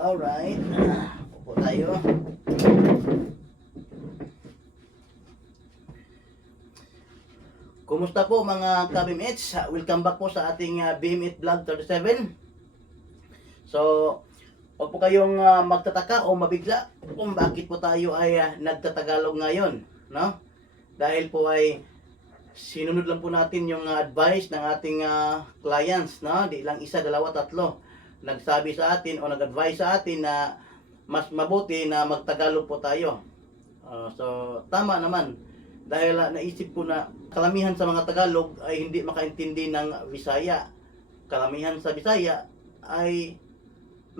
Alright. Upo tayo. Kumusta po mga kabimits? Welcome back po sa ating BMIT Vlog 37. So, huwag po kayong magtataka o mabigla kung bakit po tayo ay nagtatagalog ngayon, no? Dahil po ay sinunod lang po natin yung advice ng ating clients, no? Di lang isa, dalawa, tatlo. Nagsabi sa atin o nag-advise sa atin na mas mabuti na magtagalog po tayo. So, tama naman. Dahil naisip ko na karamihan sa mga Tagalog ay hindi makaintindi ng Bisaya. Karamihan sa Bisaya ay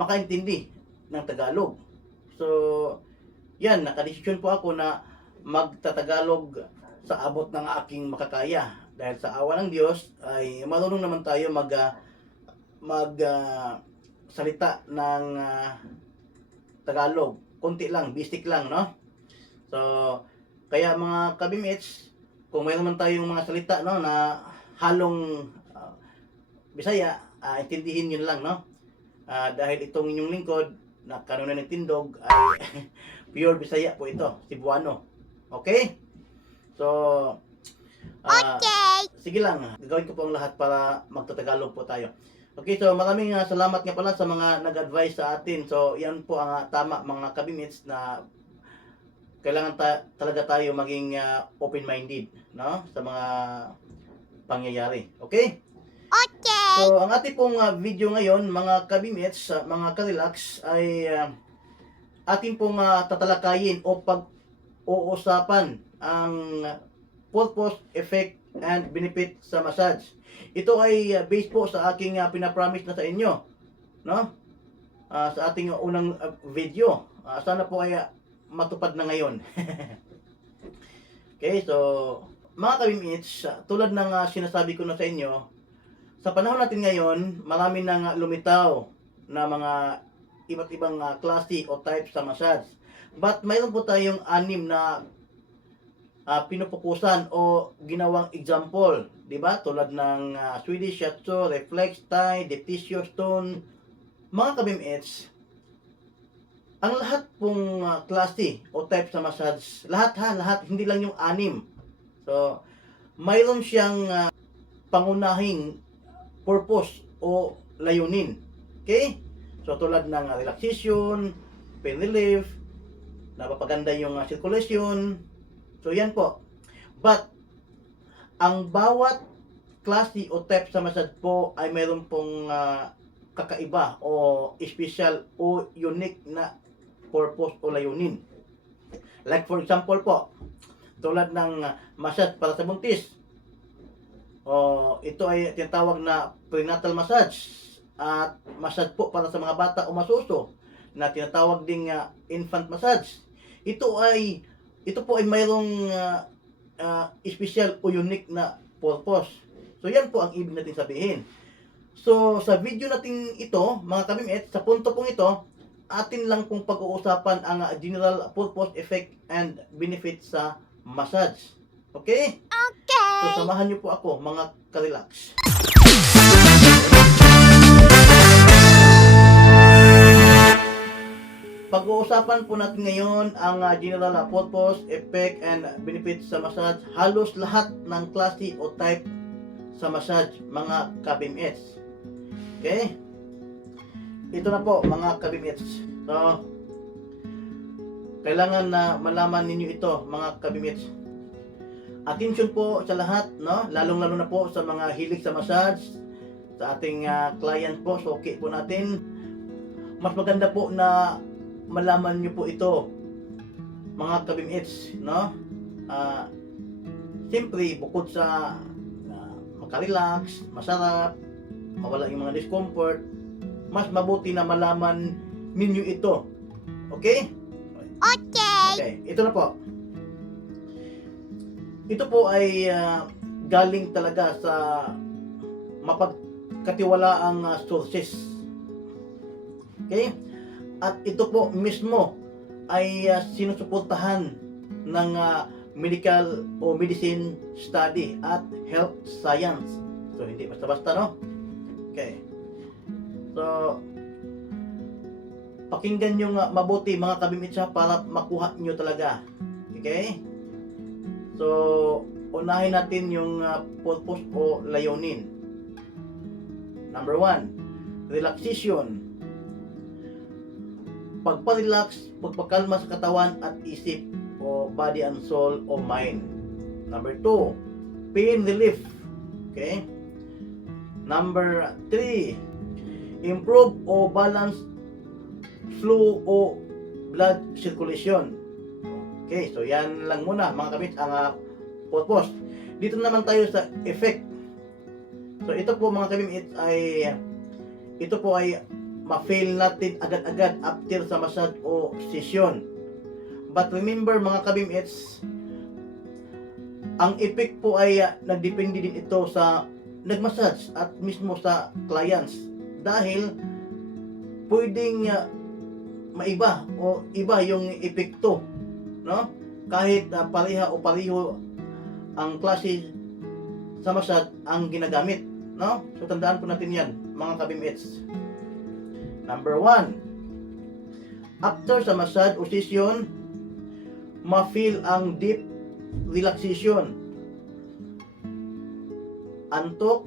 makaintindi ng Tagalog. So, yan, nakadesisyon po ako na magtatagalog sa abot ng aking makakaya. Dahil sa awa ng Diyos ay marunong naman tayo salita ng Tagalog. Konti lang, basic lang, no? So, kaya mga kabimits, kung mayroon man tayong mga salita, no, na halong Bisaya, intindihin yun lang, no? Dahil itong inyong lingkod na kanuna ng tindog ay pure Bisaya po ito, Cebuano. Okay? So, sige lang, gagawin ko po ang lahat para magtatagalog po tayo. Okay, so maraming salamat nga pala sa mga nag-advise sa atin. So, yan po ang tama mga kabimits na kailangan talaga tayo maging open-minded, no, sa mga pangyayari. Okay? Okay. So, ang ating pong video ngayon, mga kabimits, mga ka-relax, ay ating pong tatalakayin o pag-uusapan ang purpose, effect, and benefit sa massage. Ito ay based po sa aking pinapromise na sa inyo, no? Sa ating unang video. Sana po ay matupad na ngayon. Okay, so mga kabimits, tulad ng sinasabi ko na sa inyo, sa panahon natin ngayon, marami nang lumitaw na mga iba't ibang klase o type sa massage. But mayroon po tayong 6 na pinupukusan o ginawang example, di ba? Tulad ng Swedish Shiatsu, Reflex, Thai, Deep Tissue, Stone. Mga kabimits, ang lahat pong klase o type sa massage, lahat, hindi lang yung 6. So, mayroon siyang pangunahing purpose o layunin. Okay? So, tulad ng relaxation, pain relief, napapaganda yung circulation. So, yan po. But, ang bawat klase o type sa massage po ay mayroon pong kakaiba o special o unique na purpose o layunin. Like for example po, tulad ng massage para sa buntis. Ito ay tinatawag na prenatal massage at massage po para sa mga bata o masuso na tinatawag ding infant massage. Ito po ay mayroong special o unique na purpose. So yan po ang ibig natin sabihin. So sa video natin ito, mga kabimits, sa punto pong ito, atin lang pong pag-uusapan ang general purpose, effect, and benefit sa massage. Okay? Okay. So, samahan niyo po ako, mga ka-relax. Pag-uusapan po natin ngayon ang general purpose, effect, and benefit sa massage. Halos lahat ng klase o type sa massage, mga kabimits. Okay? Ito na po mga kabimits. So, kailangan na malaman ninyo ito mga kabimits. Attention po sa lahat, no? Lalong-lalo na po sa mga hilig sa massage, sa ating client po. So, okay po natin. Mas maganda po na malaman nyo po ito mga kabimits, no? Siyempre, bukod sa makarelax, masarap, mawala yung mga discomfort, mas mabuti na malaman ninyo ito. Okay? Okay, ito na po. Ito po ay galing talaga sa mapagkatiwalaang sources. Okay? At ito po mismo ay sinusuportahan ng medical o medicine study at health science. So, hindi basta-basta, no? Okay. So, pakinggan nyo nga mabuti mga kabimits para makuha nyo talaga. Okay? So, unahin natin yung purpose o layunin. Number 1, relaxation. Pagpa-relax, pagpakalma sa katawan at isip o body and soul o mind. Number 2, pain relief. Okay? Number 3, improve o balance flow o blood circulation. Okay, so yan lang muna mga kabits ang purpose. Dito naman tayo sa effect. So ito po mga kabits ito po ay ma-fail natin agad-agad after sa massage o session. But remember mga kabits, ang effect po ay nagdepende din ito sa nagmassage at mismo sa clients. Dahil pwedeng maiba o iba yung epekto, no? Kahit pareha o pareho ang klase sa massage ang ginagamit, no? So tandaan po natin yan mga kabimits. Number 1, after sa massage o session, ma-feel ang deep relaxation, antok,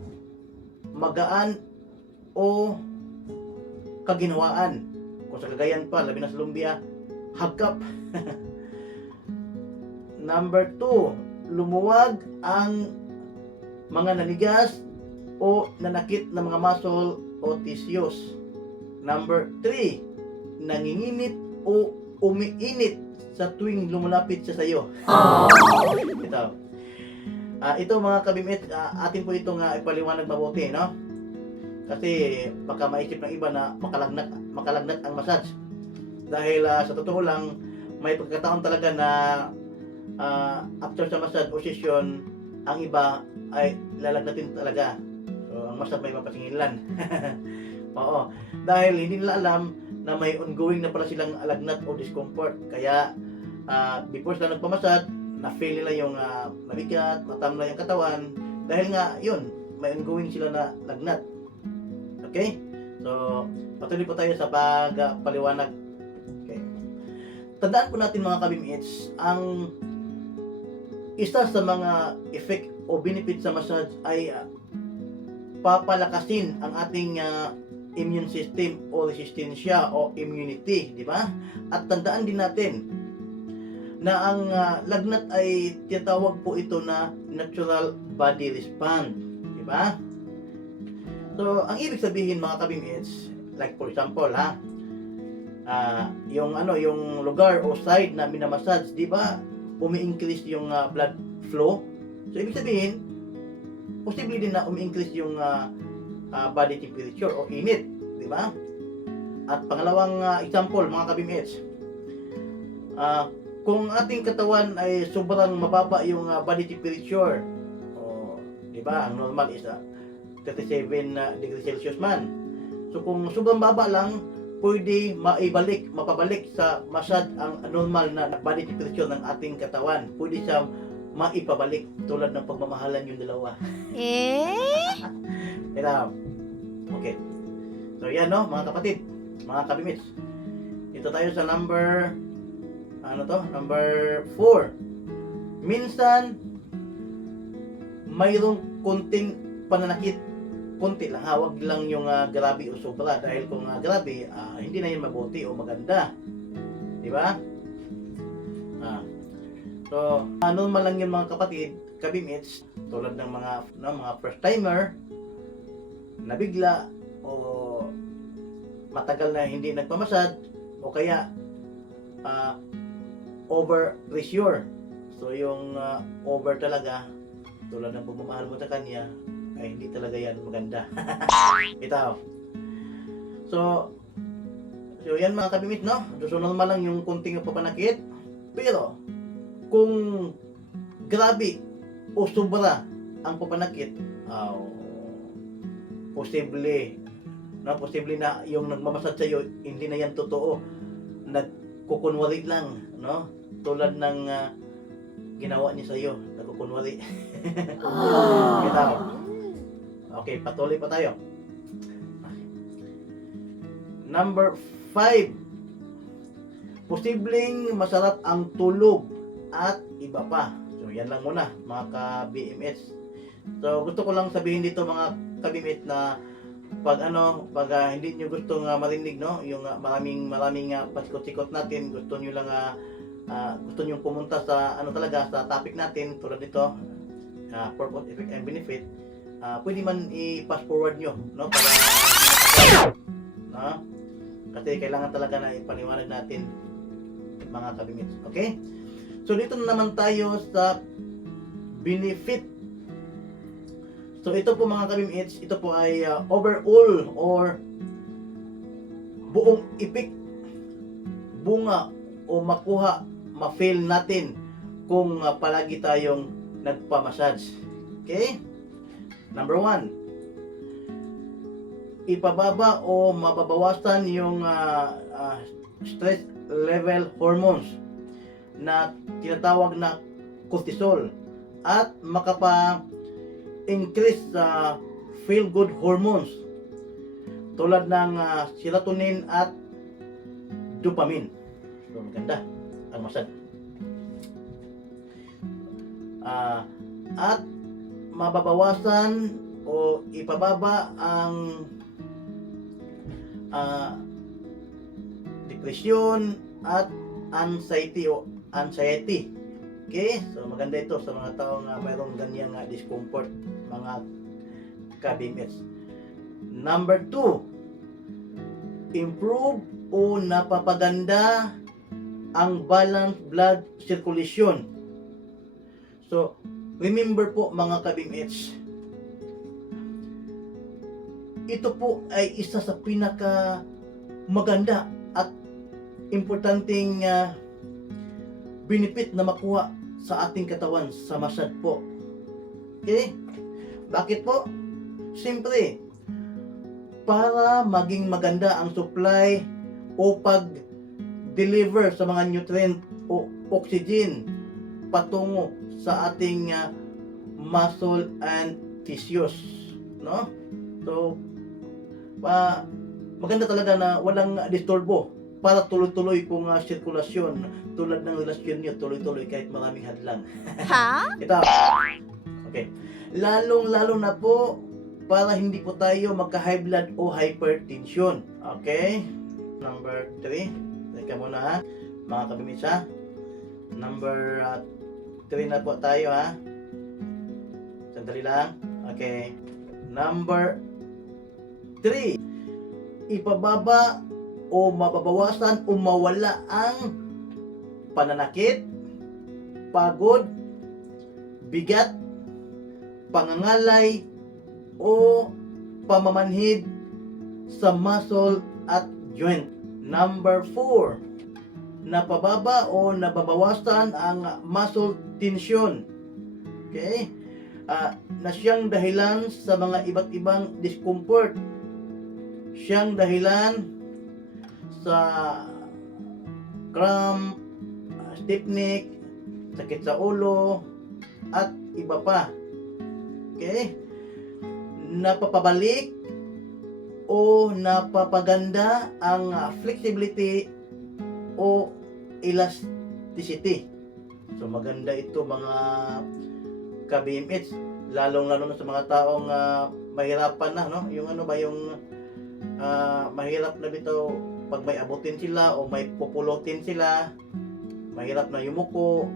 magaan o kaginhawaan. Kung sa Cagayan pa, labi na sa Lumbia, hagkap. Number 2, lumuwag ang mga nanigas o nanakit na mga muscle o tissues. Number 3, nanginginit o umiinit sa tuwing lumalapit siya sa iyo. Ito mga kabimit, atin po itong ipaliwanag mabuti, no? Kasi baka maisip ng iba na makalagnat ang massage. Dahil sa totoo lang, may pagkataon talaga na after sa massage o session, ang iba ay lalagnatin talaga. So ang massage may mapasingilan. Oo. Dahil hindi nila alam na may ongoing na pala silang lagnat o discomfort. Kaya before sila nagpamassage, na-feel nila yung mabigat, matamlay ang katawan. Dahil nga, yun, may ongoing sila na lagnat. Okay? So, patuloy po tayo sa pagpaliwanag. Okay. Tandaan po natin mga kabimits, ang isa sa mga effect o benefit sa massage ay papalakasin ang ating immune system o resistensya o immunity, di ba? At tandaan din natin na ang lagnat ay tinatawag po ito na natural body response, di ba? So, ang ibig sabihin mga kabimits, like for example, yung lugar o side na minamassage, di ba, umi-increase yung blood flow. So, ibig sabihin, posible din na umi-increase yung body temperature o init, di ba? At pangalawang example, mga kabimits, kung ating katawan ay sobrang mababa yung body temperature, di ba, ang normal is 37 degrees Celsius man. So kung sobrang baba lang, pwede mapabalik sa massage ang normal na body temperature ng ating katawan. Pwede siya maipabalik tulad ng pagmamahalan yung dalawa. Okay. So yan no, mga kapatid, mga kabimits. Ito tayo sa number 4. Minsan mayroong konting pananakit, konti lang, hawag lang yung grabe o sobra. Dahil kung grabe, hindi na yan mabuti o maganda, di ba? So normal lang yung mga kapatid, kabimits, tulad ng mga first timer na bigla o matagal na hindi nagpamasad o kaya over pressure. So yung over talaga, tulad ng pagmamahal mo sa kanya, ay hindi talaga yan maganda. Ito. So yan mga kabimit, no? So normal lang yung kunting papanakit. Pero kung grabe o sobra ang papanakit, posible na yung nagmamasad sa iyo, hindi na yan totoo. Nagkukunwari lang, no? Tulad ng ginawa niya sa iyo, nagkukunwari. Ito. Okay, patuloy pa tayo. Number 5, posibleng masarap ang tulog at iba pa. So yan lang muna mga ka-BMH. So gusto ko lang sabihin dito mga ka-BMH na pag hindi niyo gustong marinig yung maraming pasikot-sikot natin, gusto niyo lang gusto niyo pumunta sa talaga sa topic natin tulad nito, purpose, effect and benefit, pwede man i-pass forward niyo para kasi kailangan talaga na ipaliwanag natin mga kabimits. Okay? So dito naman tayo sa benefit. So ito po mga kabimits, ito po ay overall or buong ipik, bunga o makuha, ma-feel natin kung palagi tayong nagpa-massage. Okay? Number 1, ipababa o mababawasan yung stress level hormones na tinatawag na cortisol at makapa-increase sa feel good hormones tulad ng serotonin at dopamine. So maganda ang massage. At mababawasan o ipababa ang depression at anxiety. Okay? So maganda ito sa mga taong mayroong ganyang discomfort mga ka-BMH. Number 2, improve o napapaganda ang balanced blood circulation. So remember po mga ka-BMH, ito po ay isa sa pinaka maganda at importanteng benefit na makuha sa ating katawan sa massage po. Okay? Bakit po? Siyempre, para maging maganda ang supply o pag-deliver sa mga nutrient o oxygen patungo sa ating muscle and tissues, no? So maganda talaga na walang disturbo para tuloy-tuloy pong sirkulasyon tulad ng relasyon niyo, tuloy-tuloy kahit maraming hadlang. Ha? Ito. Okay. Lalong-lalo na po para hindi po tayo magka-high blood o hypertension. Okay? Number 3. Teka muna ha. Mga kabimits ha. Number 3 na po tayo ha. Sandali lang. Okay. Number 3. Ipababa o mababawasan o mawala ang pananakit, pagod, bigat, pangangalay o pamamanhid sa muscle at joint. Number 4, napababa o nababawasan ang muscle tension. Okay? Na siyang dahilan sa mga iba't ibang discomfort. Siyang dahilan sa cramp, stiffness, sakit sa ulo, at iba pa. Okay? Napapabalik o napapaganda ang flexibility o elasticity. So maganda ito mga ka-BMH, lalong-lalo na sa mga taong mahirapan na, no? Yung mahirap na bitaw pag may abutin sila o may pupulutin sila, mahirap na yumuko.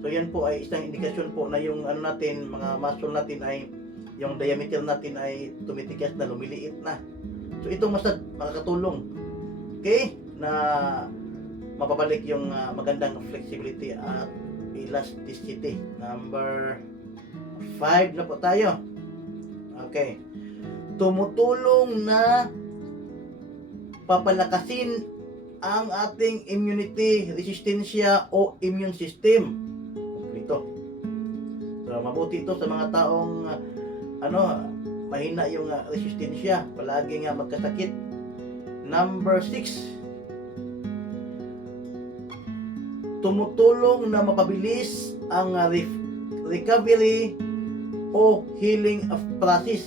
So yan po ay isang indikasyon po na yung natin, mga muscle natin ay yung diameter natin ay tumitigas na, lumiliit na. So itong massage makakatulong, okay, na mapabalik yung magandang flexibility at elasticity. Number 5 na po tayo. Okay. Tumutulong na papalakasin ang ating immunity, resistensya o immune system. Ito. So mabuti ito sa mga taong mahina yung resistensya, palagi nga magkasakit. Number 6, tumutulong na mapabilis ang recovery o healing of process.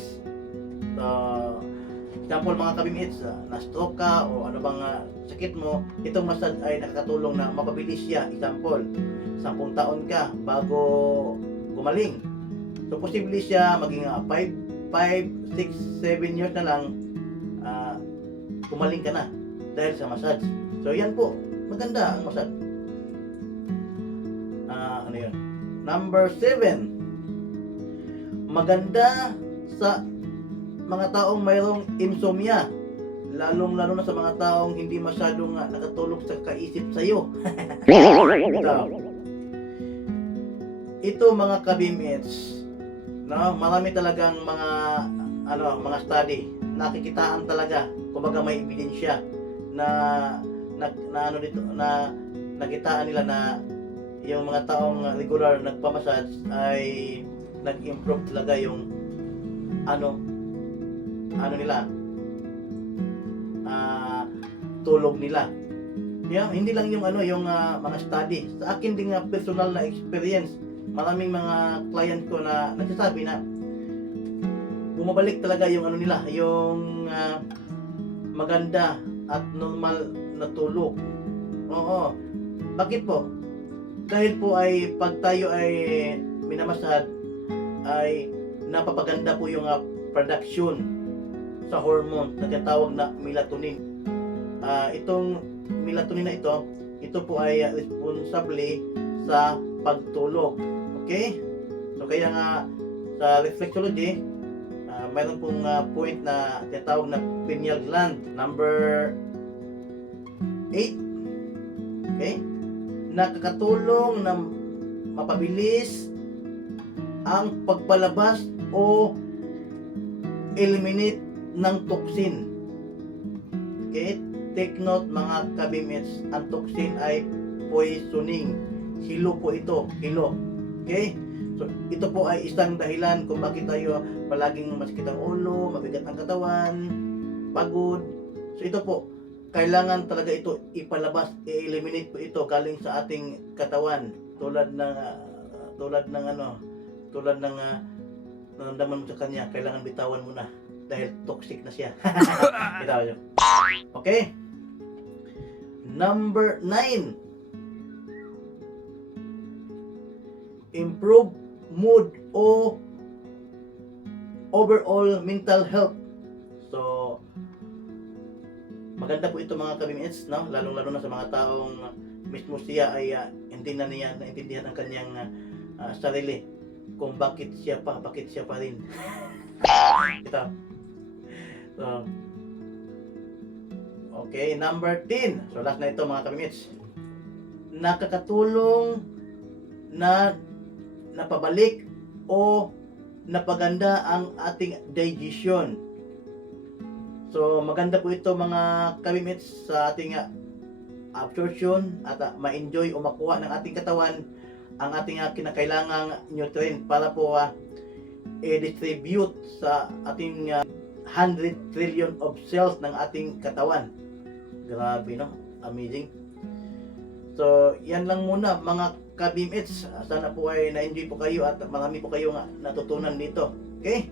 example mga kabimits, na-stroke ka o ano bang sakit mo, itong massage ay nakakatulong na mapabilis siya. Example, 10 taon ka bago gumaling. So posible siya maging 5, 6, 7 years na lang gumaling ka na dahil sa massage. So yan po, maganda ang massage. Ano yun? Number 7, maganda sa mga taong mayroong insomnia, lalong-lalo na sa mga taong hindi masyadong nakatulog sa kaisip sa iyo. Ito mga kabimits, no, marami talagang mga study, nakikitaan talaga, kumbaga may ebidensya na nakitaan nila na yung mga taong regular nagpamassage ay nag-improve talaga yung nila, tulog nila. Hindi lang yung mga study. Sa akin ding personal na experience, maraming mga client ko na nagsasabi na bumabalik talaga yung nila, yung maganda at normal na tulog. Oo. Bakit po? Dahil po ay pag tayo ay minamasad ay napapaganda po yung production sa hormone na tinatawag na melatonin. Itong melatonin na ito po ay responsable sa pagtulog. Okay? So kaya nga sa reflexology, mayroon pong point na tinatawag na pineal gland. Number 8. Okay? Nakakatulong na mapabilis ang pagpalabas o eliminate ng toxin. Okay? Take note mga kabimits, ang toxin ay poisoning. Hilo po ito, hilo. Okay? So, ito po ay isang dahilan kung bakit tayo palaging masakit ang ulo, mabigat ang katawan, pagod. So, ito po, kailangan talaga ito ipalabas, i-eliminate po ito galing sa ating katawan. Tulad ng naramdaman mo sa kanya, kailangan bitawan mo na dahil toxic na siya. Bitawan nyo. Okay? Number 9. Improve mood o overall mental health. So, maganda po ito mga kabimits, no? Lalong-lalo na sa mga taong mismo siya ay naintindihan ang kanyang sarili kung bakit siya pa rin. Ito. So, okay, number 10. So, last na ito mga kabimits. Nakakatulong na napabalik o napaganda ang ating digestion. So, maganda po ito mga kabimits sa ating absorption at ma-enjoy o makuha ng ating katawan ang ating kinakailangang nutrient para po i-distribute sa ating 100 trillion of cells ng ating katawan. Grabe, no? Amazing. So, yan lang muna mga kabimits. Sana po ay na-enjoy po kayo at marami po kayong natutunan dito. Okay?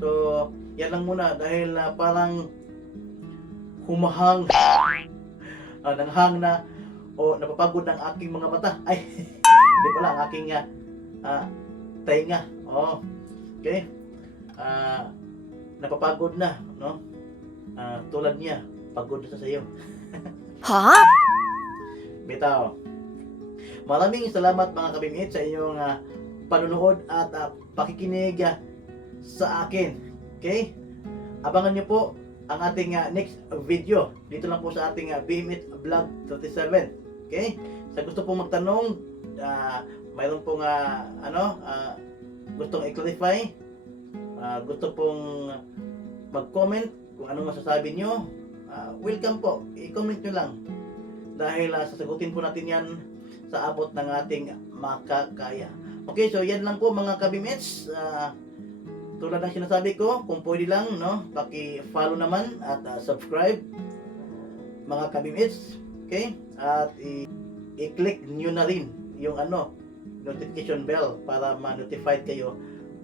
So, yan lang muna dahil parang humahang nanghang na o napapagod ng aking mga mata. Ay, hindi pala ang aking tainga. Oh, okay. Napapagod na, no? Tulad niya, pagod na sa iyo. Ha? Bitaw. Maraming salamat mga kabimit sa inyong panunood at pakikinig sa akin. Okay? Abangan niyo po ang ating next video. Dito lang po sa ating BMIT Vlog 37. Okay? Sa gusto pong magtanong, mayroon pong gustong i-clarify, gusto pong mag-comment kung anong masasabi nyo, welcome po. I-comment nyo lang. Dahil sasagutin po natin yan sa abot ng ating makakaya. Okay, so yan lang po mga kabimits. Tulad ng sinasabi ko, kung pwede lang, no, paki-follow naman at subscribe mga kabimits. Okay? At i-click nyo na rin yung notification bell para ma-notified kayo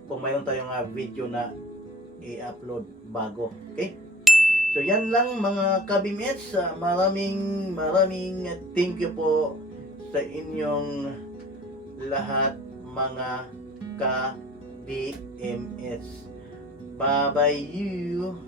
kung mayroon tayong video na i-upload bago. Okay? So yan lang mga kabimets. Maraming thank you po sa inyong lahat mga ka-BMS. Bye-bye you.